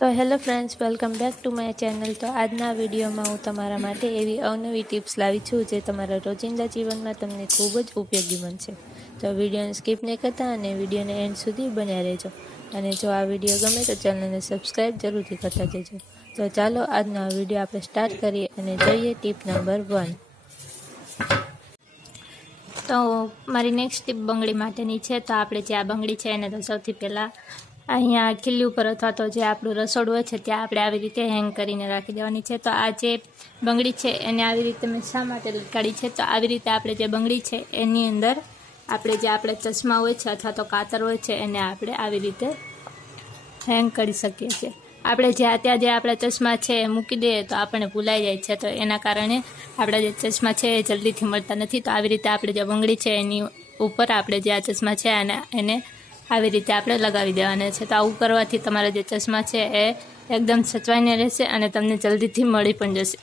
તો hello friends, welcome back to my channel. તો આજના વિડીયોમાં હું તમારા માટે એવી અવનવી ટિપ્સ લાવી છું જે તમારા રોજિંદા જીવનમાં તમને ખૂબ જ ઉપયોગી બનશે। તો વિડીયોને સ્કીપ નહીં કરતા અને વિડીયોને એન્ડ સુધી બન્યા રહેજો। અને જો આ વિડીયો ગમે તો ચેનલને સબસ્ક્રાઈબ જરૂરથી કરતા જજો। તો ચાલો આજનો આ વિડીયો આપણે સ્ટાર્ટ કરીએ અને જોઈએ ટિપ નંબર 1। તો મારી નેક્સ્ટ ટીપ બંગડી માટેની છે। તો આપણે જે આ બંગડી છે એને તો સૌથી પહેલાં અહીંયા ખીલ્લી ઉપર અથવા તો જે આપણું રસોડું હોય છે ત્યાં આપણે આવી રીતે હેંગ કરીને રાખી દેવાની છે। તો આ જે બંગડી છે એને આવી રીતે મેં શા માટે લટકાડી છે, તો આવી રીતે આપણે જે બંગડી છે એની અંદર આપણે જે આપણે ચશ્મા હોય છે અથવા તો કાતર હોય છે એને આપણે આવી રીતે હેંગ કરી શકીએ છીએ। આપણે ત્યાં જે આપણા ચશ્મા છે એ મૂકી દઈએ તો આપણને ભૂલાઈ જાય છે, તો એના કારણે આપણા જે ચશ્મા છે એ જલ્દીથી મળતા નથી। તો આવી રીતે આપણે જે બંગડી છે એની ઉપર આપણે જે આ ચશ્મા છે એને આવી રીતે આપણે લગાવી દેવાના છે। તો આવું કરવાથી તમારા જે ચશ્મા છે એ એકદમ સચવાઈને રહેશે અને તમને જલ્દીથી મળી પણ જશે।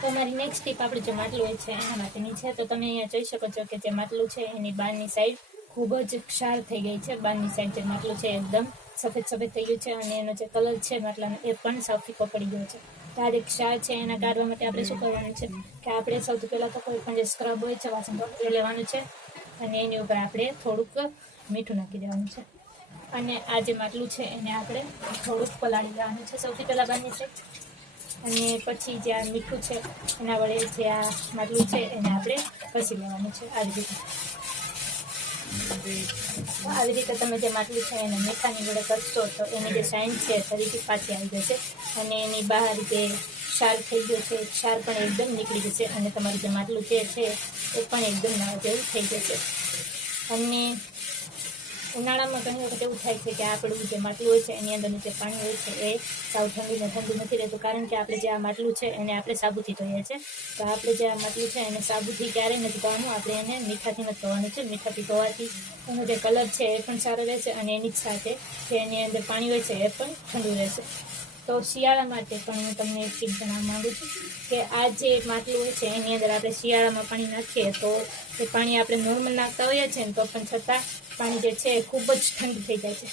તો મારી નેક્સ્ટ ટીપ આપણે જે માટલું હોય છે એના માટેની છે। તો તમે અહીંયા જોઈ શકો છો કે જે માટલું છે એની બહારની સાઈડ ખૂબ જ ક્ષાર થઈ ગઈ છે। બહારની સાઈડ જે માટલું છે એકદમ સફેદ સફેદ થઈ ગયું છે અને એનો જે કલર છે માટલાનો એ પણ સાવ ફીકો પડી ગયો છે। તો આ જે ક્ષાર છે એના કાઢવા માટે આપણે શું કરવાનું છે કે આપણે સૌથી પહેલાં તો કોઈ પણ જે સ્ક્રબ હોય છે વાસણ એ લેવાનું છે અને એની ઉપર આપણે થોડુંક મીઠું નાખી દેવાનું છે અને આ જે માટલું છે એને આપણે થોડુંક પલાળી દેવાનું છે સૌથી પહેલાં બહારની સાઈડ, અને પછી જે આ મીઠું છે એના વડે જે આ માટલું છે એને આપણે ઘસી લેવાનું છે આવી રીતે। આવી રીતે તમે જે માટલું છે એને મીઠાની વડે ઘસશો તો એની જે શાઇન છે ફરીથી પાછી આવી જશે અને એની બહાર જે ક્ષાર થઈ ગયો છે ક્ષાર પણ એકદમ નીકળી જશે અને તમારું જે માટલું છે એ પણ એકદમ નવા જેવું થઈ જશે। અને ઉનાળામાં ઘણી વખત એવું થાય છે કે આપણું જે માટલું હોય છે એની અંદરનું જે પાણી હોય છે એ સાવ ઠંડુ નથી રહેતું, કારણ કે આપણે જે આ માટલું છે એને આપણે સાબુથી ધોઈએ છીએ। તો આપણે જે આ માટલું છે એને સાબુથી ક્યારેય નથી ધોવાનું, આપણે એને મીઠાથી નથી ધોવાનું છે। મીઠાથી ધોવાથી એનો જે કલર છે એ પણ સારો રહેશે અને એની જ સાથે જે એની અંદર પાણી હોય છે એ પણ ઠંડુ રહેશે। તો શિયાળા માટે પણ હું તમને એક ટીપ જણાવવા માગું છું કે આ જે માટલું હોય છે એની અંદર આપણે શિયાળામાં પાણી નાખીએ તો એ પાણી આપણે નોર્મલ નાખતા હોઈએ છીએ ને તો પણ છતાં પાણી જે છે એ ખૂબ જ ઠંડુ થઈ જાય છે।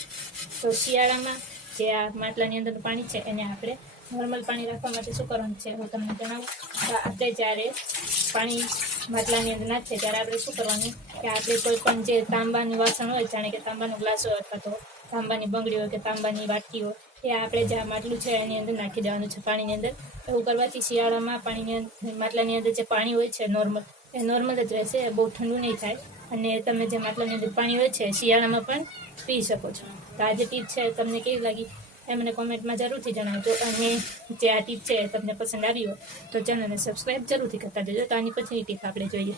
તો શિયાળામાં જે આ માટલાની અંદરનું પાણી છે એને આપણે નોર્મલ પાણી રાખવા માટે શું કરવાનું છે હું તમને જણાવું। તો આપણે જ્યારે પાણી માટલાની અંદર નાખીએ ત્યારે આપણે શું કરવાનું કે આપણે કોઈ પણ જે તાંબાની વાસણ હોય, જાણે કે તાંબાનો ગ્લાસ હોય અથવા તો તાંબાની બંગડી હોય કે તાંબાની વાટકી હોય, એ આપણે જે આ માટલું છે એની અંદર નાખી દેવાનું છે પાણીની અંદર। એવું કરવાથી શિયાળામાં માટલાની અંદર જે પાણી હોય છે એ નોર્મલ જ રહેશે, બહુ ઠંડુ નહીં થાય અને તમે જે માટલાની અંદર પાણી હોય છે શિયાળામાં પણ પી શકો છો। તો આ જે ટીપ છે તમને કેવી લાગી એ મને કોમેન્ટમાં જરૂરથી જણાવજો અને જે આ ટીપ છે તમને પસંદ આવી હોય તો ચેનલને સબસ્ક્રાઈબ જરૂરથી કરતા જજો। તો આની પછીની ટીપ આપણે જોઈએ।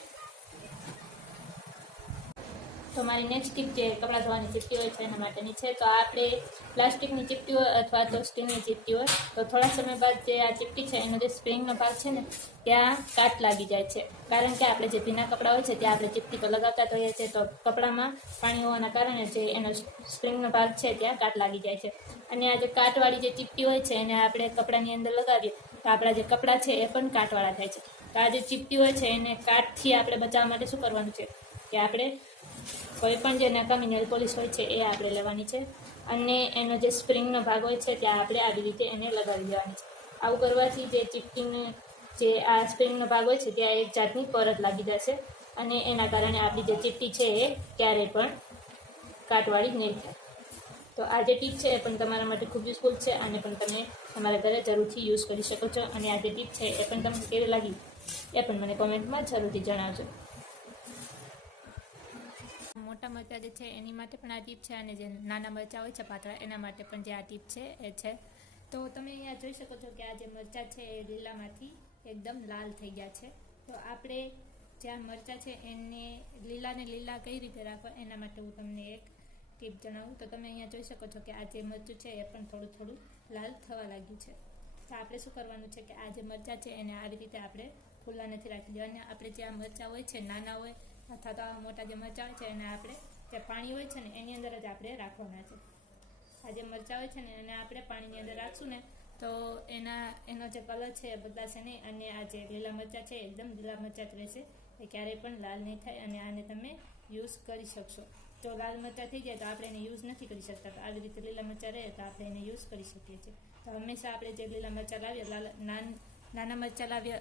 તો મારી નેક્સ્ટ ટીપ જે કપડાં ધોવાની ચીપટી હોય છે એના માટેની છે। તો આપણે પ્લાસ્ટિકની ચીપટી હોય અથવા તો સ્ટીલની ચીપટી હોય તો થોડા સમય બાદ જે આ ચીપટી છે એનો જે સ્પ્રિંગનો ભાગ છે ને ત્યાં કાટ લાગી જાય છે, કારણ કે આપણે જે ભીના કપડાં હોય છે ત્યાં આપણે ચીપટી તો લગાવતા હોઈએ છીએ તો કપડામાં પાણી હોવાના કારણે જે એનો સ્પ્રિંગનો ભાગ છે ત્યાં કાટ લાગી જાય છે અને આ જે કાટવાળી જે ચીપટી હોય છે એને આપણે કપડાની અંદર લગાવીએ તો આપણા જે કપડાં છે એ પણ કાટવાળા થાય છે। તો આ જે ચીપટી હોય છે એને કાટથી આપણે બચાવવા માટે શું કરવાનું છે કે આપણે કોઈ પણ જે નકામી નેલ પોલિશ હોય છે એ આપણે લેવાની છે અને એનો જે સ્પ્રિંગનો ભાગ હોય છે ત્યાં આપણે આવી રીતે એને લગાવી દેવાની છે। આવું કરવાથી જે ચીપટીને જે આ સ્પ્રિંગનો ભાગ હોય છે ત્યાં એક જાતની પરત લાગી જશે અને એના કારણે આપણી જે ચીપટી છે એ ક્યારેય પણ કાટવાળી નહીં થાય। તો આ જે ટીપ છે એ પણ તમારા માટે ખૂબ યુઝફુલ છે અને પણ તમે તમારા ઘરે જરૂરથી યુઝ કરી શકો છો અને આ જે ટીપ છે એ પણ તમને કેવી લાગી એ પણ મને કોમેન્ટમાં જરૂરથી જણાવજો। મોટા મરચાં જે છે એની માટે પણ આ ટીપ છે અને જે નાના મરચાં હોય છે પાતળા એના માટે પણ જે આ ટીપ છે એ છે। તો તમે અહીંયા જોઈ શકો છો કે આ જે મરચાં છે એ લીલામાંથી એકદમ લાલ થઈ ગયા છે। તો આપણે જે આ મરચાં છે એને લીલાને લીલા કઈ રીતે રાખવા એના માટે હું તમને એક ટીપ જણાવું। તો તમે અહીંયા જોઈ શકો છો કે આ જે મરચું છે એ પણ થોડું થોડું લાલ થવા લાગ્યું છે। તો આપણે શું કરવાનું છે કે આ જે મરચાં છે એને આવી રીતે આપણે ખુલ્લા નથી રાખી દેવાના। આપણે જે આ મરચાં હોય છે નાના હોય અથવા તો આ મોટા જે મરચાં હોય છે એને આપણે જે પાણી હોય છે ને એની અંદર જ આપણે રાખવાના છે। આ જે મરચાં હોય છે ને એને આપણે પાણીની અંદર રાખશું ને તો એનો જે કલર છે એ બદલાશે નહીં અને આ જે લીલા મરચાં છે એકદમ લીલા મરચાં જ રહેશે, એ ક્યારેય પણ લાલ નહીં થાય અને આને તમે યુઝ કરી શકશો। તો લાલ મરચાં થઈ જાય તો આપણે એને યુઝ નથી કરી શકતા. તો આવી રીતે લીલા મરચાં રહે તો આપણે એને યુઝ કરી શકીએ છીએ. તો હંમેશા આપણે જે લીલા મરચાં લાવીએ નાના મરચાં લાવીએ